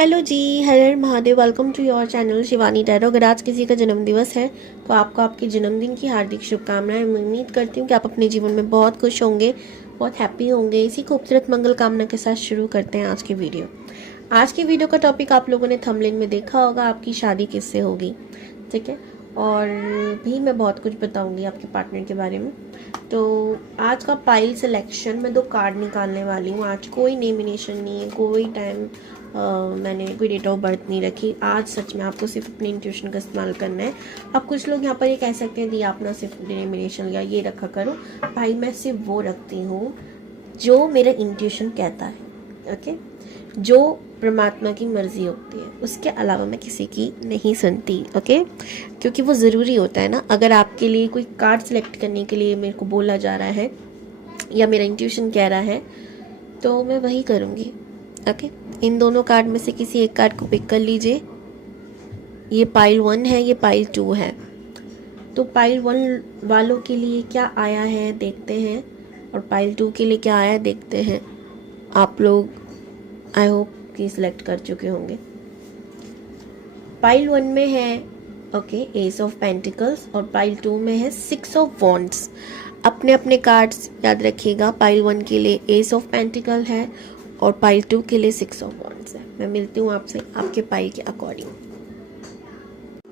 Hello ji, हर हर Mahadev. Welcome to your channel Shivani tarot. अगर आज किसी का जन्मदिवस है तो आपको आपके जन्मदिन की हार्दिक शुभकामनाएं। मैं उम्मीद करती हूँ कि आप अपने जीवन में बहुत खुश होंगे, बहुत हैप्पी होंगे। इसी खूबसूरत मंगल कामना के साथ शुरू करते हैं आज की वीडियो। आज की वीडियो का टॉपिक आप लोगों ने थंबनेल में देखा होगा, आपकी शादी किससे होगी, ठीक है। और भी मैं बहुत कुछ बताऊंगी आपके पार्टनर के बारे में। तो आज का पाइल सिलेक्शन, मैं 2 कार्ड निकालने वाली हूँ। आज कोई नेमिनेशन नहीं है, कोई टाइम मैंने कोई डेट ऑफ बर्थ नहीं रखी। आज सच में आपको सिर्फ अपनी इंट्यूशन का इस्तेमाल करना है। अब कुछ लोग यहाँ पर ये कह सकते हैं दी आपने सिर्फ नेमिनेशन लिया, ये रखा करो। भाई मैं सिर्फ वो रखती हूँ जो मेरा इंट्यूशन कहता है, ओके, जो परमात्मा की मर्जी होती है। उसके अलावा मैं किसी की नहीं सुनती, ओके, क्योंकि वो ज़रूरी होता है ना। अगर आपके लिए कोई कार्ड सेलेक्ट करने के लिए मेरे को बोला जा रहा है या मेरा इंट्यूशन कह रहा है तो मैं वही करूँगी, ओके। इन दोनों कार्ड में से किसी एक कार्ड को पिक कर लीजिए। ये पाइल 1 है, ये पाइल 2 है। तो पाइल 1 वालों के लिए क्या आया है देखते हैं, और पाइल 2 के लिए क्या आया है देखते हैं। आप लोग आई होप कि सिलेक्ट कर चुके होंगे। पाइल 1 में है ओके एस ऑफ पेंटिकल्स, और पाइल 2 में है 6 ऑफ वॉन्ड्स। अपने अपने कार्ड्स याद रखिएगा। पाइल 1 के लिए एस ऑफ पेंटिकल है और पाइल 2 के लिए 6 ऑफ वॉन्ड्स है। मैं मिलती हूँ आपसे आपके पाइल के अकॉर्डिंग।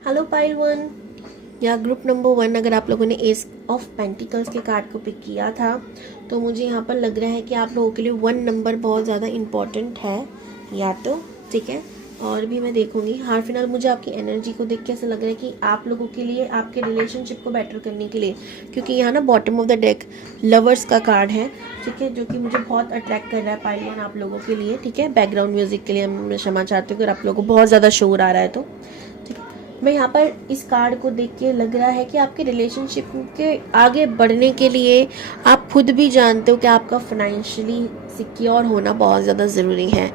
हेलो पाइल 1 या ग्रुप नंबर 1, अगर आप लोगों ने एस ऑफ पेंटिकल्स के कार्ड को पिक किया था तो मुझे यहाँ पर लग रहा है कि आप लोगों के लिए 1 नंबर बहुत ज़्यादा इम्पॉर्टेंट है, या तो ठीक है। और भी मैं देखूंगी। हाँ, फिलहाल मुझे आपकी एनर्जी को देख के ऐसा लग रहा है कि आप लोगों के लिए आपके रिलेशनशिप को बेटर करने के लिए, क्योंकि यहाँ ना bottom of the deck lovers का कार्ड है, ठीक है, जो कि मुझे बहुत अट्रैक्ट कर रहा है पाइल 1 आप लोगों के लिए, ठीक है। बैकग्राउंड म्यूजिक के लिए मैं क्षमा चाहती हूँ अगर आप लोगों को बहुत ज़्यादा शोर आ रहा है तो, ठीक है। मैं यहाँ पर इस कार्ड को देख के लग रहा है कि आपके रिलेशनशिप के आगे बढ़ने के लिए आप खुद भी जानते हो कि आपका फाइनेंशियली सिक्योर होना बहुत ज़्यादा ज़रूरी है।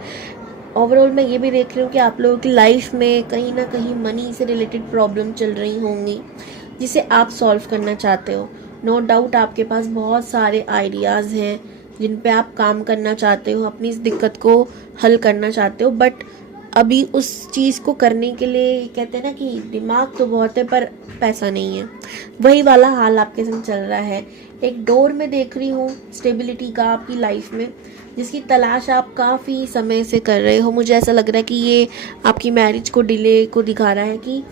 ओवरऑल मैं ये भी देख रही हूँ कि आप लोगों की लाइफ में कहीं ना कहीं मनी से रिलेटेड प्रॉब्लम चल रही होंगी जिसे आप सॉल्व करना चाहते हो। नो डाउट आपके पास बहुत सारे आइडियाज़ हैं जिन पे आप काम करना चाहते हो, अपनी इस दिक्कत को हल करना चाहते हो, बट अभी उस चीज़ को करने के लिए कहते हैं ना कि दिमाग तो बहुत है पर पैसा नहीं है। वही वाला हाल आपके संग चल रहा है। एक डोर में देख रही हूँ स्टेबिलिटी का आपकी लाइफ में, जिसकी तलाश आप काफ़ी समय से कर रहे हो। मुझे ऐसा लग रहा है कि ये आपकी मैरिज को डिले को दिखा रहा है कि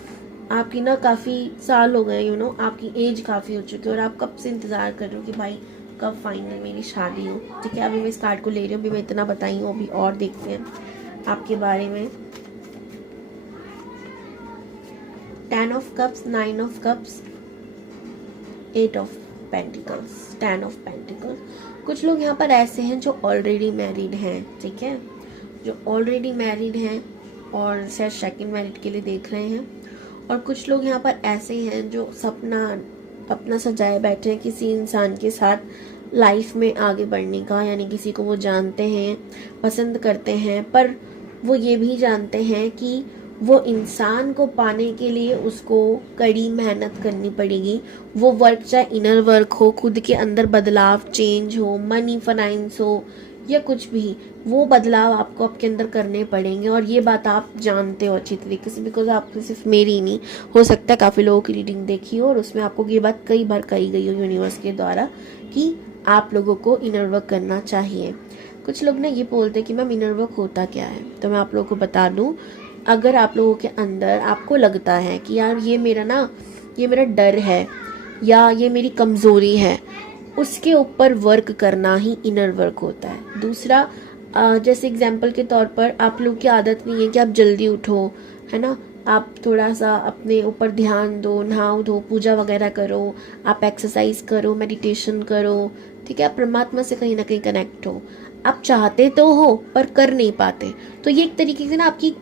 आपकी ना काफ़ी साल हो गए, आपकी एज काफ़ी हो चुकी है और आप कब से इंतज़ार कर रहे हो कि भाई कब फाइनल मेरी शादी हो, ठीक है। अभी मैं इस कार्ड को ले रही हूँ, अभी मैं इतना बताई हूँ, अभी और देखते हैं आपके बारे में। 10 of cups, 9 of cups, 8 of pentacles, 10 of pentacles. कुछ लोग यहाँ पर ऐसे हैं जो ऑलरेडी मैरिड हैं, ठीक है, जो ऑलरेडी मैरिड हैं और शायद सेकंड मैरिड के लिए देख रहे हैं। और कुछ लोग यहाँ पर ऐसे हैं जो सपना अपना सजाए बैठे हैं किसी इंसान के साथ लाइफ में आगे बढ़ने का, यानी किसी को वो जानते हैं, पसंद करते हैं, पर वो ये भी जानते हैं कि वो इंसान को पाने के लिए उसको कड़ी मेहनत करनी पड़ेगी। वो वर्क चाहे इनर वर्क हो, खुद के अंदर बदलाव, चेंज हो, मनी फाइनेंस हो या कुछ भी, वो बदलाव आपको आपके अंदर करने पड़ेंगे। और ये बात आप जानते हो अच्छी तरीके से, बिकॉज आपको सिर्फ मेरी नहीं, हो सकता है काफ़ी लोगों की रीडिंग देखी हो और उसमें आपको ये बात कई बार कही गई हो यूनिवर्स के द्वारा कि आप लोगों को इनर वर्क करना चाहिए। कुछ लोग ना ये बोलते हैं कि मैम इनर वर्क होता क्या है, तो मैं आप लोगों को बता दूं। अगर आप लोगों के अंदर आपको लगता है कि यार ये मेरा डर है या ये मेरी कमज़ोरी है, उसके ऊपर वर्क करना ही इनर वर्क होता है। दूसरा, जैसे एग्जांपल के तौर पर आप लोग की आदत नहीं है कि आप जल्दी उठो, है ना, आप थोड़ा सा अपने ऊपर ध्यान दो, नहाओ धो, पूजा वगैरह करो, आप एक्सरसाइज करो, मेडिटेशन करो, ठीक है, आप परमात्मा से कहीं ना कहीं कनेक्ट हो। आप चाहते तो हो पर कर नहीं पाते। तो ये एक तरीके से ना आपकी,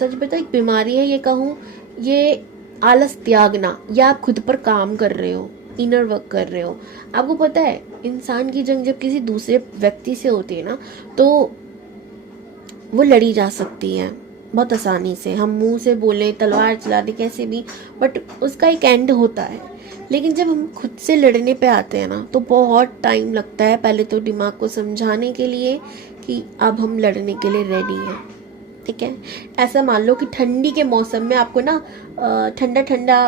सच बताओ, एक बीमारी है ये कहूँ, ये आलस त्यागना, या आप खुद पर काम कर रहे हो, इनर वर्क कर रहे हो। आपको पता है इंसान की जंग जब किसी दूसरे व्यक्ति से होती है ना, तो वो लड़ी जा सकती है बहुत आसानी से। हम मुंह से बोले, तलवार चला दे, कैसे भी, बट उसका एक एंड होता है। लेकिन जब हम खुद से लड़ने पे आते हैं ना तो बहुत टाइम लगता है, पहले तो दिमाग को समझाने के लिए कि अब हम लड़ने के लिए रेडी हैं, ठीक है। ऐसा मान लो कि ठंडी के मौसम में आपको ना ठंडा ठंडा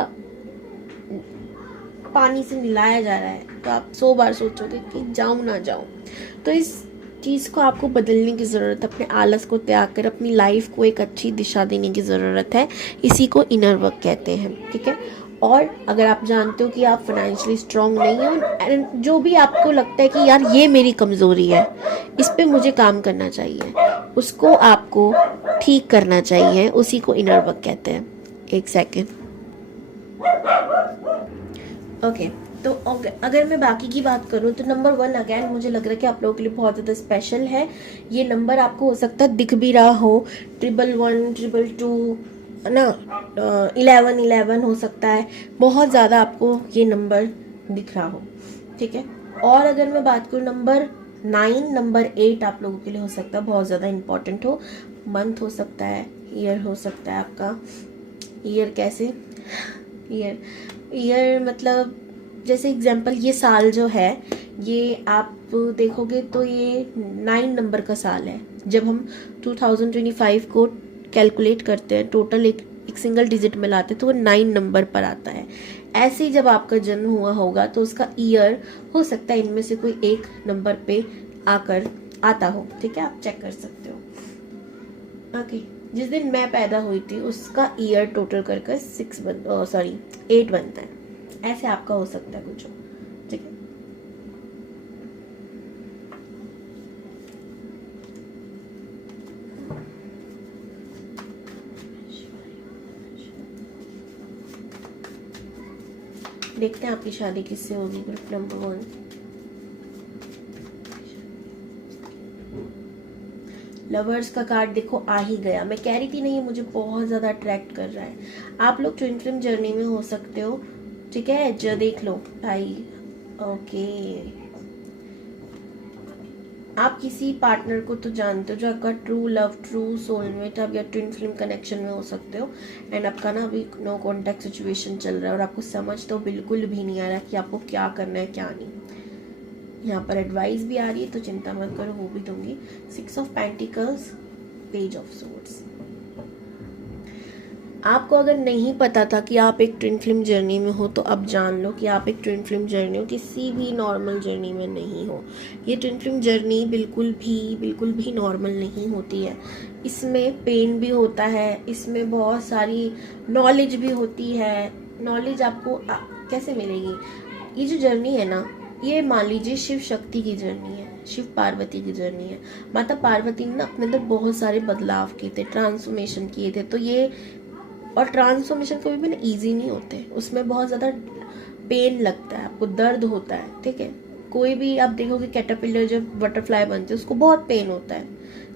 पानी से नहलाया जा रहा है, तो आप 100 बार सोचोगे कि जाऊं ना जाऊं। तो इस चीज़ को आपको बदलने की ज़रूरत है, अपने आलस को त्याग कर अपनी लाइफ को एक अच्छी दिशा देने की ज़रूरत है। इसी को इनर वर्क कहते हैं, ठीक है। और अगर आप जानते हो कि आप फाइनेंशियली स्ट्रांग नहीं हो, जो भी आपको लगता है कि यार ये मेरी कमज़ोरी है, इस पे मुझे काम करना चाहिए, उसको आपको ठीक करना चाहिए, उसी को इनर वर्क कहते हैं। एक सेकेंड। ओके तो अगर मैं बाकी की बात करूँ तो नंबर 1 अगेन मुझे लग रहा है कि आप लोगों के लिए बहुत ज़्यादा स्पेशल है। ये नंबर आपको हो सकता है दिख भी रहा हो, 111, 222 ना, 1111 हो सकता है, बहुत ज़्यादा आपको ये नंबर दिख रहा हो, ठीक है। और अगर मैं बात करूँ नंबर 9, नंबर 8 आप लोगों के लिए हो सकता है बहुत ज़्यादा इंपॉर्टेंट हो। मंथ हो सकता है, ईयर हो सकता है आपका। ईयर कैसे? ईयर मतलब जैसे एग्जांपल ये साल जो है, ये आप देखोगे तो ये 9 नंबर का साल है। जब हम 2025 को कैलकुलेट करते हैं, टोटल एक सिंगल डिजिट में लाते हैं, तो वो 9 नंबर पर आता है। ऐसे ही जब आपका जन्म हुआ होगा तो उसका ईयर हो सकता है इनमें से कोई एक नंबर पे आकर आता हो, ठीक है। आप चेक कर सकते हो। ओके, जिस दिन मैं पैदा हुई थी उसका ईयर टोटल कर 8 बनता है। ऐसे आपका हो सकता है कुछ, ठीक है। देखते हैं आपकी शादी किससे होगी। ग्रुप नंबर 1, लवर्स का कार्ड देखो आ ही गया। मैं कह रही थी नहीं, ये मुझे बहुत ज्यादा अट्रैक्ट कर रहा है। आप लोग ट्विन फ्लेम जर्नी में हो सकते हो, ठीक है। जो देख लो भाई, ओके। आप किसी पार्टनर को तो जानते हो जो आपका ट्रू लव, ट्रू सोलमेट, आप या ट्विन फ्लेम कनेक्शन में हो सकते हो। एंड आपका ना अभी नो कॉन्टैक्ट सिचुएशन चल रहा है और आपको समझ तो बिल्कुल भी नहीं आ रहा कि आपको क्या करना है क्या नहीं। यहाँ पर एडवाइस भी आ रही है तो चिंता मत करो, वो भी दूंगी। 6 of pentacles, page of swords. आपको अगर नहीं पता था कि आप एक ट्विन फ्लेम जर्नी में हो तो अब जान लो कि आप एक ट्विन फ्लेम जर्नी हो, किसी भी नॉर्मल जर्नी में नहीं हो। ये ट्विन फ्लेम जर्नी बिल्कुल भी नॉर्मल नहीं होती है। इसमें पेन भी होता है, इसमें बहुत सारी नॉलेज भी होती है। नॉलेज आपको कैसे मिलेगी? ये जो जर्नी है ना, ये मान लीजिए शिव शक्ति की जर्नी है, शिव पार्वती की जर्नी है। माता पार्वती ने अपने अंदर बहुत सारे बदलाव किए थे, ट्रांसफॉर्मेशन किए थे। तो ये, और ट्रांसफॉर्मेशन कभी भी ना ईजी नहीं होते, उसमें बहुत ज़्यादा पेन लगता है, आपको दर्द होता है, ठीक है। कोई भी आप देखोगे कैटरपिलर जब बटरफ्लाई बनते हैं उसको बहुत पेन होता है,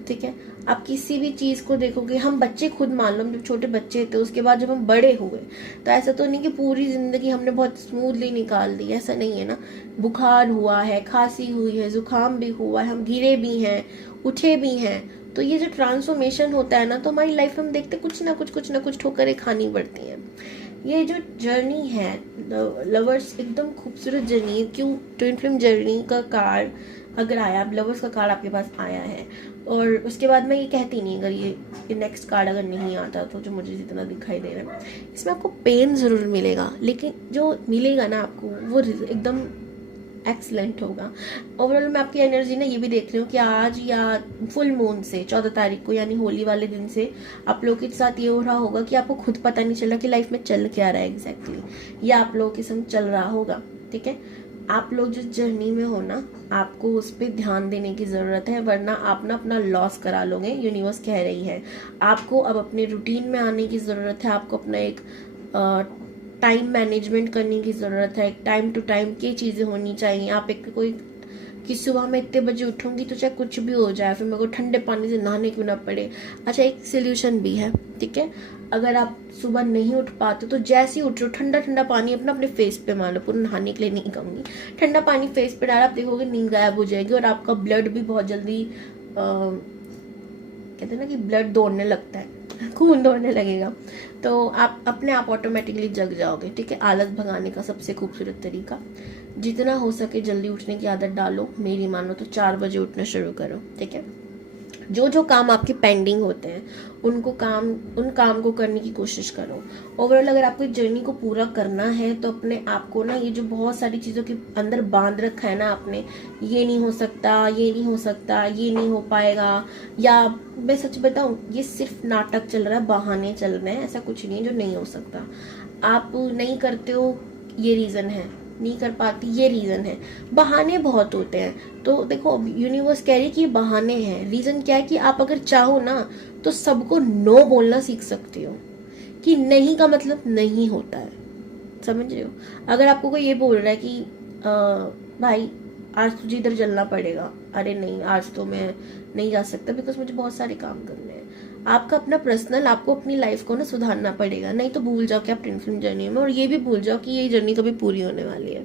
ठीक है। आप किसी भी चीज़ को देखोगे, हम बच्चे खुद मान लो, हम जब छोटे बच्चे थे उसके बाद जब हम बड़े हुए तो ऐसा तो नहीं कि पूरी ज़िंदगी हमने बहुत स्मूथली निकाल दी, ऐसा नहीं है ना। बुखार हुआ है, खांसी हुई है, जुकाम भी हुआ है, हम गिरे भी हैं, उठे भी हैं। तो ये जो ट्रांसफॉर्मेशन होता है ना, तो हमारी लाइफ में हम देखते कुछ ना कुछ ठोकरें खानी पड़ती हैं। ये जो जर्नी है लवर्स, एकदम खूबसूरत जर्नी है। क्यों? ट्विन फ्लेम जर्नी का कार्ड अगर आया, अब लवर्स का कार्ड आपके पास आया है, और उसके बाद मैं ये कहती नहीं, अगर ये नेक्स्ट कार्ड अगर नहीं आता तो जो मुझे जितना दिखाई दे रहा है, इसमें आपको पेन ज़रूर मिलेगा, लेकिन जो मिलेगा ना आपको वो एकदम एक्सलेंट होगा। ओवरऑल मैं आपकी एनर्जी ना ये भी देख रही हूँ कि आज या फुल मून से 14 तारीख को, यानी होली वाले दिन से आप लोगों के साथ ये हो रहा होगा कि आपको खुद पता नहीं चला कि लाइफ में चल क्या रहा है एग्जैक्टली, या आप लोगों के संग चल रहा होगा, ठीक है। आप लोग जिस जर्नी में हो ना, आपको उस पर ध्यान देने की ज़रूरत है, वरना आप ना अपना लॉस करा लोगे। यूनिवर्स कह रही है आपको अब अपने रूटीन में आने की ज़रूरत है, आपको अपना एक टाइम मैनेजमेंट करने की ज़रूरत है। टाइम टू टाइम की चीज़ें होनी चाहिए। आप एक कोई कि सुबह मैं इतने बजे उठूंगी तो चाहे कुछ भी हो जाए, फिर मेरे को ठंडे पानी से नहाने क्यों ना पड़े। अच्छा, एक सोल्यूशन भी है, ठीक है। अगर आप सुबह नहीं उठ पाते तो जैसे ही उठ रहे हो, ठंडा ठंडा पानी अपने फेस पे मान लो, पूरा नहाने के लिए नहीं कहूँगी, ठंडा पानी फेस पे डाला, आप देखोगे नींद गायब हो जाएगी और आपका ब्लड भी बहुत जल्दी कहते हैं ना कि ब्लड दौड़ने लगता है, खून दौड़ने लगेगा, तो आप अपने आप ऑटोमेटिकली जग जाओगे, ठीक है। आलस भगाने का सबसे खूबसूरत तरीका, जितना हो सके जल्दी उठने की आदत डालो। मेरी मानो तो 4 बजे उठना शुरू करो, ठीक है। जो जो काम आपके पेंडिंग होते हैं उन काम को करने की कोशिश करो। ओवरऑल अगर आपको जर्नी को पूरा करना है तो अपने आप को ना, ये जो बहुत सारी चीज़ों के अंदर बांध रखा है ना आपने, ये नहीं हो सकता, ये नहीं हो सकता, ये नहीं हो पाएगा, या मैं सच बताऊं ये सिर्फ नाटक चल रहा है, बहाने चल रहे हैं, ऐसा कुछ नहीं है जो नहीं हो सकता। आप नहीं करते हो ये रीज़न है, नहीं कर पाती ये रीज़न है, बहाने बहुत होते हैं। तो देखो यूनिवर्स कह रही है कि ये बहाने हैं। रीज़न क्या है कि आप अगर चाहो ना तो सबको नो बोलना सीख सकते हो, कि नहीं का मतलब नहीं होता है, समझ रहे हो। अगर आपको कोई ये बोल रहा है कि भाई आज तुझे इधर चलना पड़ेगा, अरे नहीं आज तो मैं नहीं जा सकता बिकॉज मुझे बहुत सारे काम करने हैं। आपका अपना पर्सनल, आपको अपनी लाइफ को ना सुधारना पड़ेगा, नहीं तो भूल जाओ कि आप ट्विन फ्लेम जर्नी में, और ये भी भूल जाओ कि ये जर्नी कभी पूरी होने वाली है।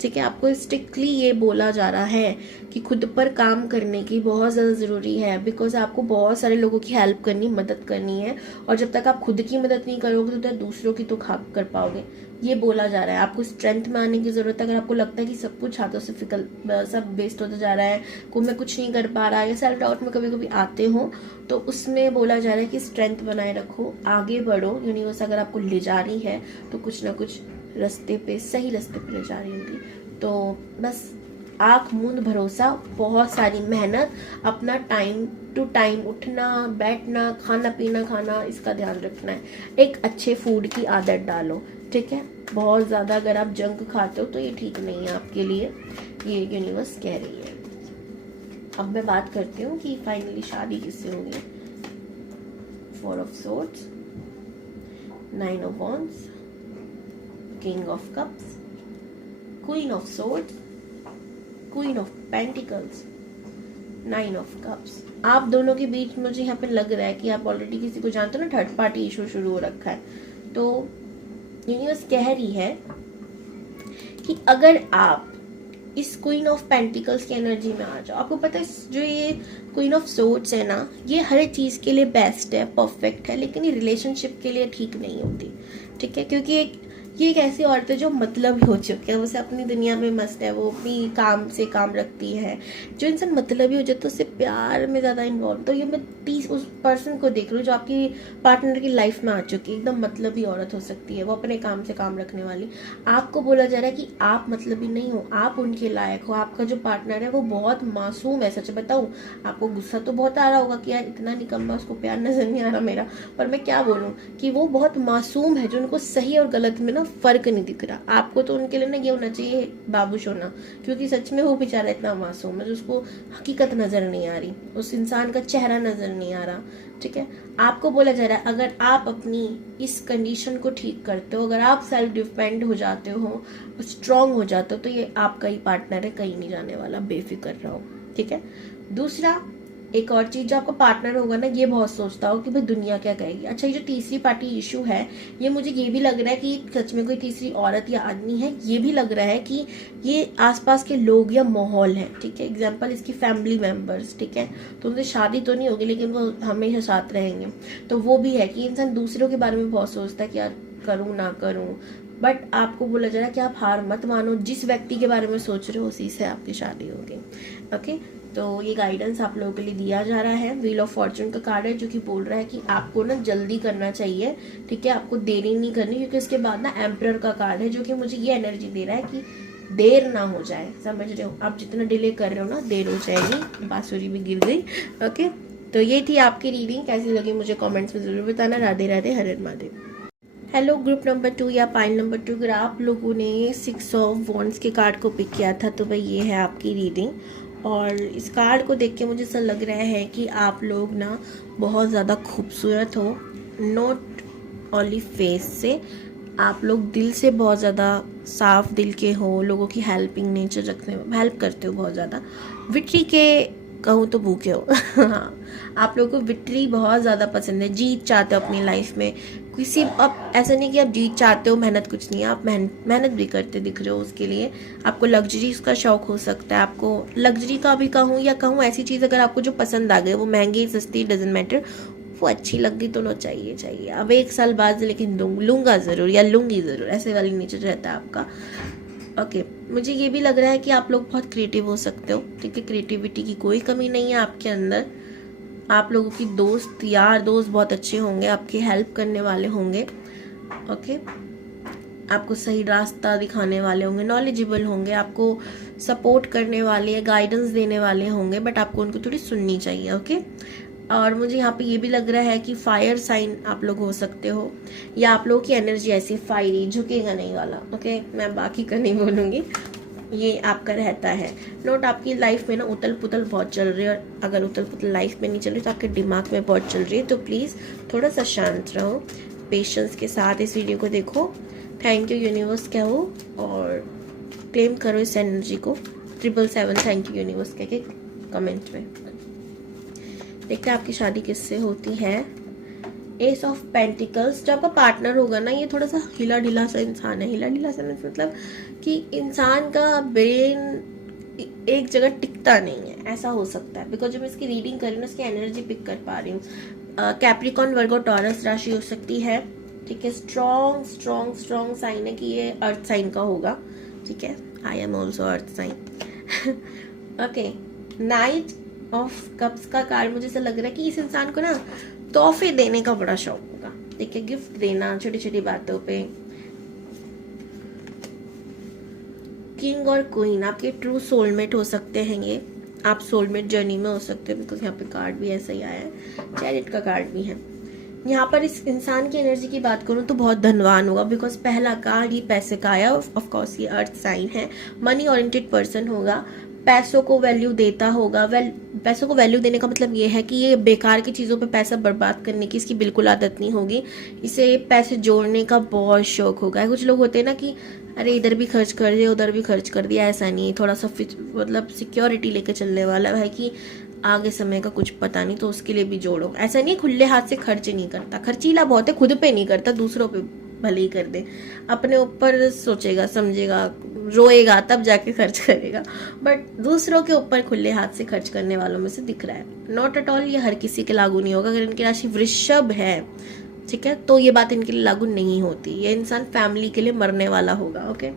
ठीक है, आपको स्ट्रिक्टली ये बोला जा रहा है कि खुद पर काम करने की बहुत ज़्यादा ज़रूरी है, बिकॉज आपको बहुत सारे लोगों की हेल्प करनी, मदद करनी है, और जब तक आप खुद की मदद नहीं करोगे तो दूसरों की तो खा कर पाओगे, ये बोला जा रहा है। आपको स्ट्रेंथ में आने की ज़रूरत है। अगर आपको लगता है कि सब कुछ हाथों से सब वेस्ट होता जा रहा है, को मैं कुछ नहीं कर पा रहा, या सेल्फ डाउट में कभी कभी आते हो, तो उसमें बोला जा रहा है कि स्ट्रेंथ बनाए रखो, आगे बढ़ो। यूनिवर्स अगर आपको ले जा रही है तो कुछ ना कुछ रास्ते पे, सही रास्ते पे ले जा रही होगी। तो बस आँख मूंद भरोसा, बहुत सारी मेहनत, अपना टाइम टू टाइम उठना बैठना, खाना पीना खाना, इसका ध्यान रखना है। एक अच्छे फूड की आदत डालो, ठीक है। बहुत ज़्यादा अगर आप जंक खाते हो तो ये ठीक नहीं है आपके लिए, ये यूनिवर्स कह रही है। अब मैं बात करती हूँ कि फाइनली शादी किससे होगी। 4 of swords, 9 of wands, king of cups, queen of swords, queen of pentacles, 9 of cups. आप दोनों के बीच मुझे यहाँ पे लग रहा है कि आप ऑलरेडी किसी को जानते हो ना, थर्ड पार्टी इशू शुरू हो रखा है। तो यूनिवर्स कह रही है कि अगर आप इस क्वीन ऑफ पेंटिकल्स की एनर्जी में आ जाओ, आपको पता है जो ये क्वीन ऑफ सोर्ड्स है ना, ये हर चीज़ के लिए बेस्ट है, परफेक्ट है, लेकिन ये रिलेशनशिप के लिए ठीक नहीं होती, ठीक है। क्योंकि ये एक ऐसी औरत है जो मतलबी हो चुकी है, उसे अपनी दुनिया में मस्त है, वो अपनी काम से काम रखती है। जो इंसान मतलबी हो जाए तो उससे प्यार में ज़्यादा इन्वॉल्व, तो ये मैं उस पर्सन को देख रही हूँ जो आपकी पार्टनर की लाइफ में आ चुकी है। एकदम मतलबी औरत हो सकती है वो, अपने काम से काम रखने वाली। आपको बोला जा रहा है कि आप मतलबी नहीं हो, आप उनके लायक हो। आपका जो पार्टनर है वो बहुत मासूम है। सच बताऊँ, आपको गुस्सा तो बहुत आ रहा होगा कि यार इतना निकम्मा, उसको प्यार नजर नहीं आ रहा मेरा, पर मैं क्या बोलूँ कि वो बहुत मासूम है, जो उनको सही और गलत में ना फर्क नहीं दिख रहा। आपको तो उनके लिए ना ये होना चाहिए बाबूश होना, क्योंकि सच में वो बेचारा इतना मासूम है, जो उसको हकीकत नजर नहीं आ रही, उस इंसान का चेहरा नजर नहीं आ रहा, ठीक है। आपको बोला जा रहा है अगर आप अपनी इस कंडीशन को ठीक करते हो, अगर आप सेल्फ डिपेंड हो जाते हो, स्ट्रांग हो जाते हो, तो ये आपका ही पार्टनर है, कहीं नहीं जाने वाला, बेफिक्र रहो, ठीक है। दूसरा, एक और चीज, जो आपका पार्टनर होगा ना, ये बहुत सोचता हो कि भाई दुनिया क्या कहेगी। अच्छा, ये जो तीसरी पार्टी इशू है, ये मुझे ये भी लग रहा है कि सच में कोई तीसरी औरत या आदमी है। ये भी लग रहा है कि ये आसपास के लोग या माहौल है, ठीक है। एग्जाम्पल इसकी फैमिली मेंबर्स, ठीक है। तो उनसे शादी तो नहीं होगी लेकिन वो हमेशा साथ रहेंगे। तो वो भी है कि इंसान दूसरों के बारे में बहुत सोचता है कि यार करूँ ना करूँ, बट आपको बोला जा रहा है कि आप हार मत मानो, जिस व्यक्ति के बारे में सोच रहे हो उसी से आपकी शादी होगी, ओके। तो ये गाइडेंस आप लोगों के लिए दिया जा रहा है। व्हील ऑफ फॉर्चून का कार्ड है जो कि बोल रहा है कि आपको ना जल्दी करना चाहिए, ठीक है, आपको देरी नहीं करनी, क्योंकि इसके बाद ना एम्परर का कार्ड है जो कि मुझे ये एनर्जी दे रहा है कि देर ना हो जाए, समझ रहे हो। आप जितना डिले कर रहे हो ना, देर हो जाएगी। बांसुरी भी गिर गई, ओके। तो ये थी आपकी रीडिंग, कैसी लगी मुझे कॉमेंट्स में जरूर बताना। राधे राधे, हर हर महादेव। हेलो ग्रुप नंबर 2 या पाइल नंबर 2, अगर आप लोगों ने 6 ऑफ वॉन्ड्स के कार्ड को पिक किया था तो भाई ये है आपकी रीडिंग। और इस कार्ड को देख के मुझे ऐसा लग रहा है कि आप लोग ना बहुत ज़्यादा खूबसूरत हो, नॉट ओनली फेस से, आप लोग दिल से बहुत ज़्यादा साफ दिल के हो, लोगों की हेल्पिंग नेचर रखने में हेल्प करते हो बहुत ज़्यादा, विक्ट्री के कहूँ तो भूखे हो हाँ, आप लोगों को विक्ट्री बहुत ज़्यादा पसंद है, जीत चाहते हो अपनी लाइफ में किसी। अब ऐसा नहीं कि आप जीत चाहते हो, मेहनत कुछ नहीं है, आप मेहनत भी करते दिख रहे हो उसके लिए। आपको लग्जरीज का शौक हो सकता है, आपको लग्जरी का भी कहूँ या कहूँ ऐसी चीज़ अगर आपको जो पसंद आ गई, वो महंगी सस्ती डजंट मैटर, वो अच्छी लग गई तो लो, चाहिए। अब 1 साल बाद लेकिन लूंगा ज़रूर या लूंगी ज़रूर, ऐसे वाली नेचर रहता है आपका, ओके। मुझे ये भी लग रहा है कि आप लोग बहुत क्रिएटिव हो सकते हो, ठीक है। क्रिएटिविटी की कोई कमी नहीं है आपके अंदर, आप लोगों की दोस्त यार दोस्त बहुत अच्छे होंगे, आपकी हेल्प करने वाले होंगे। ओके, आपको सही रास्ता दिखाने वाले होंगे, नॉलेजेबल होंगे, आपको सपोर्ट करने वाले, गाइडेंस देने वाले होंगे, बट आपको उनको थोड़ी सुननी चाहिए। ओके, और मुझे यहाँ पे ये भी लग रहा है कि फायर साइन आप लोग हो सकते हो, या आप लोगों की एनर्जी ऐसी फायरी, झुकेगा नहीं वाला। ओके, मैं बाकी का नहीं बोलूँगी, ये आपका रहता है। नोट आपकी लाइफ में ना उतल पुतल बहुत चल रही है, और अगर उतल पुतल लाइफ में नहीं चल रही तो आपके दिमाग में बहुत चल रही है, तो प्लीज़ थोड़ा सा शांत रहो, पेशेंस के साथ इस वीडियो को देखो। थैंक यू यूनिवर्स कहो और क्लेम करो इस एनर्जी को 777 थैंक यू यूनिवर्स कह के कमेंट में। देखते हैं आपकी शादी किससे होती है। एस ऑफ पेंटिकल्स, जो आपका पार्टनर होगा ना, ये थोड़ा सा हिला ढिला सा इंसान है। हिला ढिला सा मतलब कि इंसान का ब्रेन एक जगह टिकता नहीं है, ऐसा हो सकता है। बिकॉज जब मैं इसकी रीडिंग कर रही हूँ, उसकी एनर्जी पिक कर पा रही हूँ। कैप्रिकॉन, वर्गो, टॉरस राशि हो सकती है। ठीक है, स्ट्रॉन्ग स्ट्रॉन्ग स्ट्रॉन्ग साइन है कि ये अर्थ साइन का होगा। ठीक है, I am also earth sign. Okay, knight of cups का कार्ड मुझे ऐसा लग रहा है कि इस इंसान को ना तोहफे देने का बड़ा शौक होगा। ठीक है, गिफ्ट देना छोटी छोटी बातों पे। किंग और क्वीन आपके ट्रू सोलमेट हो सकते हैं। ये आप सोलमेट जर्नी में हो सकते हो, बिकॉज यहाँ पे कार्ड भी ऐसा ही आया है, चैरिट का कार्ड भी है। यहाँ पर इस इंसान की एनर्जी की बात करूँ तो बहुत धनवान होगा, बिकॉज पहला कार्ड ही पैसे का आया। ऑफ कोर्स ये अर्थ साइन है, मनी ओरिएंटेड पर्सन होगा, पैसों को वैल्यू देता होगा। पैसों को वैल्यू देने का मतलब ये है कि ये बेकार की चीज़ों पे पैसा बर्बाद करने की इसकी बिल्कुल आदत नहीं होगी। इसे पैसे जोड़ने का बहुत शौक होगा। कुछ लोग होते हैं ना कि अरे इधर भी खर्च कर दिया उधर भी खर्च कर दिया, ऐसा नहीं है। थोड़ा सा मतलब सिक्योरिटी लेके चलने वाला है कि आगे समय का कुछ पता नहीं, तो उसके लिए भी जोड़ो। ऐसा नहीं खुले हाथ से खर्च नहीं करता, खर्चीला बहुत है, खुद पे नहीं करता, दूसरों पे भले ही कर दे, अपने ऊपर सोचेगा समझेगा रोएगा तब जाके खर्च करेगा, बट दूसरों के ऊपर खुले हाथ से खर्च करने वालों में से दिख रहा है। नॉट एट ऑल ये हर किसी के लागू नहीं होगा। अगर इनकी राशि वृषभ है, ठीक है, तो ये बात इनके लिए लागू नहीं होती। ये इंसान फैमिली के लिए मरने वाला होगा। ओके,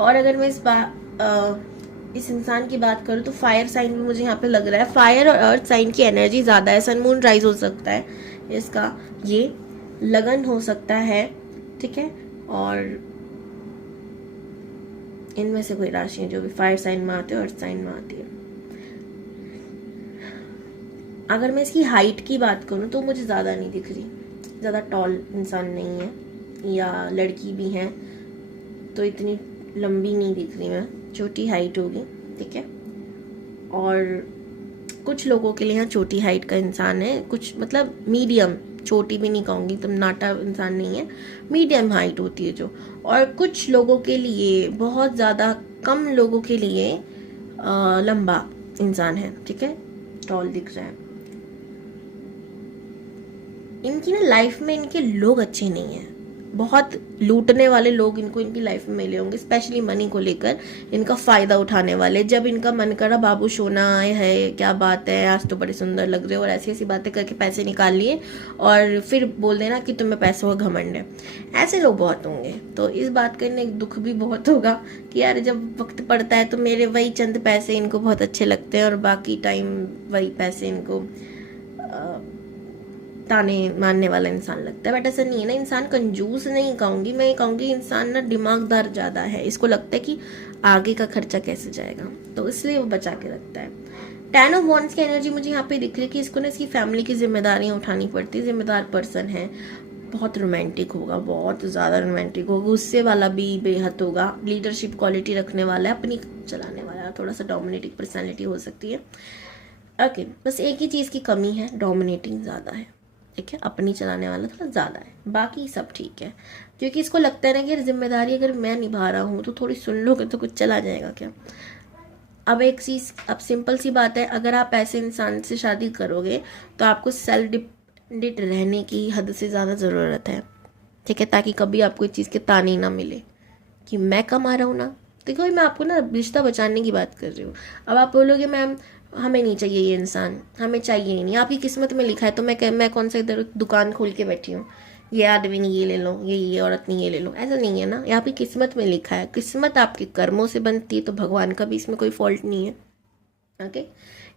और अगर मैं इस इंसान की बात करूँ तो फायर साइन भी मुझे यहाँ पे लग रहा है। फायर और अर्थ साइन की एनर्जी ज्यादा है। सन मून राइज हो सकता है इसका, ये लगन हो सकता है। ठीक है, और इनमें से कोई राशि है जो भी फायर साइन में आती है, अर्थ साइन में आती है। अगर मैं इसकी हाइट की बात करूँ तो मुझे ज़्यादा नहीं दिख रही, ज़्यादा टॉल इंसान नहीं है, या लड़की भी है तो इतनी लंबी नहीं दिख रही मैं, छोटी हाइट होगी। ठीक है, और कुछ लोगों के लिए यहाँ छोटी हाइट का इंसान है, कुछ मतलब मीडियम, छोटी भी नहीं कहूँगी, तुम नाटा इंसान नहीं है, मीडियम हाइट होती है जो। और कुछ लोगों के लिए, बहुत ज़्यादा कम लोगों के लिए लंबा इंसान है। ठीक है, टॉल दिख रहा है। इनकी ना लाइफ में इनके लोग अच्छे नहीं हैं, बहुत लूटने वाले लोग इनको इनकी लाइफ में मिले होंगे, स्पेशली मनी को लेकर इनका फायदा उठाने वाले। जब इनका मन करा बाबू सोना है, क्या बात है, आज तो बड़े सुंदर लग रहे हो, और ऐसी ऐसी बातें करके पैसे निकाल लिए और फिर बोल देना कि तुम्हें पैसों का घमंड है। ऐसे लोग बहुत होंगे। तो इस बात का इन्हें दुख भी बहुत होगा कि यार जब वक्त पड़ता है तो मेरे वही चंद पैसे इनको बहुत अच्छे लगते हैं, और बाकी टाइम वही पैसे इनको ताने मारने वाला इंसान लगता है। बट ऐसा नहीं है ना, इंसान कंजूस नहीं कहूंगी मैं, कहूंगी इंसान ना दिमागदार ज्यादा है। इसको लगता है कि आगे का खर्चा कैसे जाएगा, तो इसलिए वो बचा के रखता है। 10 ऑफ वॉन्ड्स की एनर्जी मुझे यहाँ पे दिख रही है कि इसको ना इसकी फैमिली की जिम्मेदारियां उठानी पड़ती है। जिम्मेदार पर्सन है, बहुत रोमांटिक होगा, बहुत ज्यादा रोमांटिक होगा, गुस्से वाला भी बेहद होगा, लीडरशिप क्वालिटी रखने वाला है, अपनी चलाने वाला, थोड़ा सा डोमिनेटिंग पर्सनैलिटी हो सकती है। ओके, बस एक ही चीज की कमी है, डोमिनेटिंग ज्यादा है। ठीक है, अपनी चलाने वाला थोड़ा ज्यादा है, बाकी सब ठीक है। क्योंकि इसको लगता है ना कि जिम्मेदारी अगर मैं निभा रहा हूँ तो थोड़ी सुन लोगे तो कुछ चला जाएगा क्या। अब एक चीज, अब सिंपल सी बात है, अगर आप ऐसे इंसान से शादी करोगे तो आपको सेल्फ डिपेंडेंट रहने की हद से ज्यादा जरूरत है। ठीक है, ताकि कभी आपको इस चीज के ताने ना मिले कि मैं कमा रहा हूँ ना। देखो मैं आपको ना रिश्ता बचाने की बात कर रही हूँ। अब आप बोलोगे मैम हमें नहीं चाहिए ये इंसान, हमें चाहिए ही नहीं, आपकी किस्मत में लिखा है, तो मैं कौन सा इधर दुकान खोल के बैठी हूँ, ये आदमी ने ये ले लो, ये औरत ने ये ले लो, ऐसा नहीं है ना। ये आपकी किस्मत में लिखा है, किस्मत आपके कर्मों से बनती है, तो भगवान का भी इसमें कोई फॉल्ट नहीं है। ओके,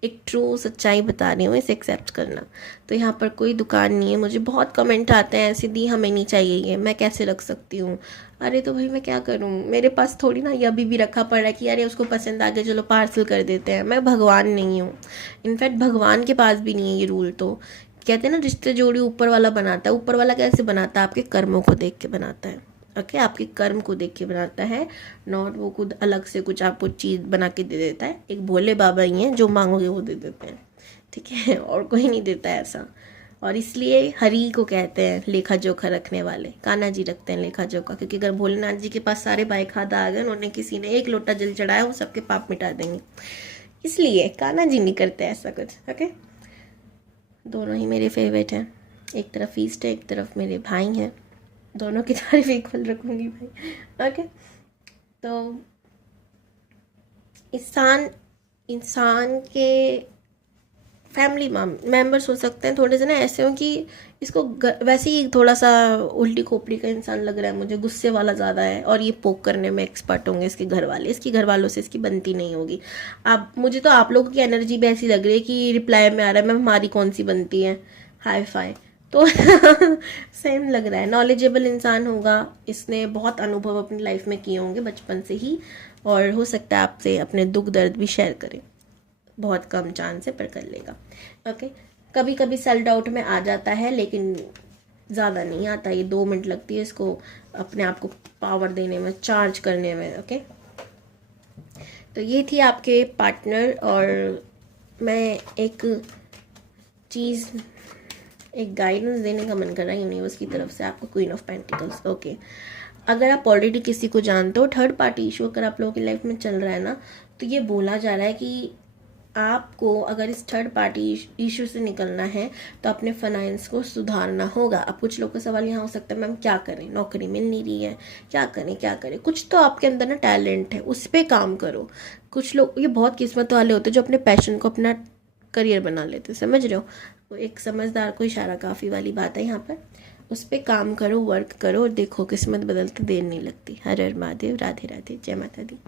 एक ट्रू सच्चाई बता रही हूँ, इसे एक्सेप्ट करना। तो यहाँ पर कोई दुकान नहीं है। मुझे बहुत कमेंट आते हैं ऐसे, दी हमें नहीं चाहिए ये, मैं कैसे रख सकती हूँ। अरे तो भाई मैं क्या करूँ, मेरे पास थोड़ी ना ये अभी भी रखा पड़ा है कि अरे उसको पसंद आ गया चलो पार्सल कर देते हैं। मैं भगवान नहीं हूँ, इनफैक्ट भगवान के पास भी नहीं है ये रूल। तो कहते हैं ना रिश्ते जोड़ी ऊपर वाला बनाता है। ऊपर वाला कैसे बनाता है, आपके कर्मों को देख के बनाता है। ओके, आपके कर्म को देख के बनाता है, नॉट वो खुद अलग से कुछ आपको चीज़ बना के दे देता है। एक भोले बाबा ही हैं जो मांगोगे वो दे देते हैं, ठीक है, और कोई नहीं देता है ऐसा। और इसलिए हरि को कहते हैं लेखा जोखा रखने वाले। कान्हा जी रखते हैं लेखा जोखा, क्योंकि अगर भोलेनाथ जी के पास सारे भाई खादा आ गए, उन्होंने किसी ने एक लोटा जल चढ़ाया, वो सबके पाप मिटा देंगे। इसलिए कान्हा जी नहीं करते ऐसा कुछ। ओके, दोनों ही मेरे फेवरेट हैं। एक तरफ ईस्ट है, एक तरफ मेरे भाई हैं, दोनों की तारीफ इक्वल रखूंगी भाई। ओके, तो इंसान के फैमिली मेम्बर्स हो सकते हैं थोड़े से ना ऐसे हो कि इसको वैसे ही थोड़ा सा उल्टी खोपड़ी का इंसान लग रहा है मुझे, गुस्से वाला ज़्यादा है, और ये पोक करने में एक्सपर्ट होंगे इसके घर वाले। इसकी घर वालों से इसकी बनती नहीं होगी। आप मुझे तो आप लोगों की एनर्जी भी ऐसी लग रही है कि रिप्लाई में आ रहा है मैम हमारी कौन सी बनती है, हाई फाई। तो सेम लग रहा है। नॉलेजेबल इंसान होगा, इसने बहुत अनुभव अपनी लाइफ में किए होंगे बचपन से ही, और हो सकता है आपसे अपने दुख दर्द भी शेयर करे। बहुत कम चांस है पर कर लेगा। ओके, कभी कभी सेल्फ डाउट में आ जाता है, लेकिन ज़्यादा नहीं आता। ये 2 मिनट लगती है इसको अपने आप को पावर देने में, चार्ज करने में। ओके, तो ये थी आपके पार्टनर। और मैं एक चीज़, एक गाइडेंस देने का मन कर रहा है यूनिवर्स की तरफ से आपको, क्वीन ऑफ पेंटिकल्स। ओके, अगर आप ऑलरेडी किसी को जानते हो, थर्ड पार्टी इशू अगर आप लोगों की लाइफ में चल रहा है ना, तो ये बोला जा रहा है कि आपको अगर इस थर्ड पार्टी इशू से निकलना है तो अपने फाइनेंस को सुधारना होगा। अब कुछ लोगों का सवाल यहाँ हो सकता है मैम क्या करें, नौकरी मिल नहीं रही है, क्या करें। कुछ तो आपके अंदर ना टैलेंट है, उस पर काम करो। कुछ लोग ये बहुत किस्मत वाले होते हैं जो अपने पैशन को अपना करियर बना लेते, समझ रहे हो। तो एक समझदार को इशारा काफ़ी वाली बात है यहाँ पर। उस पर काम करो, वर्क करो, और देखो किस्मत बदलते देर नहीं लगती। हर हर महादेव, राधे राधे, जय माता दी।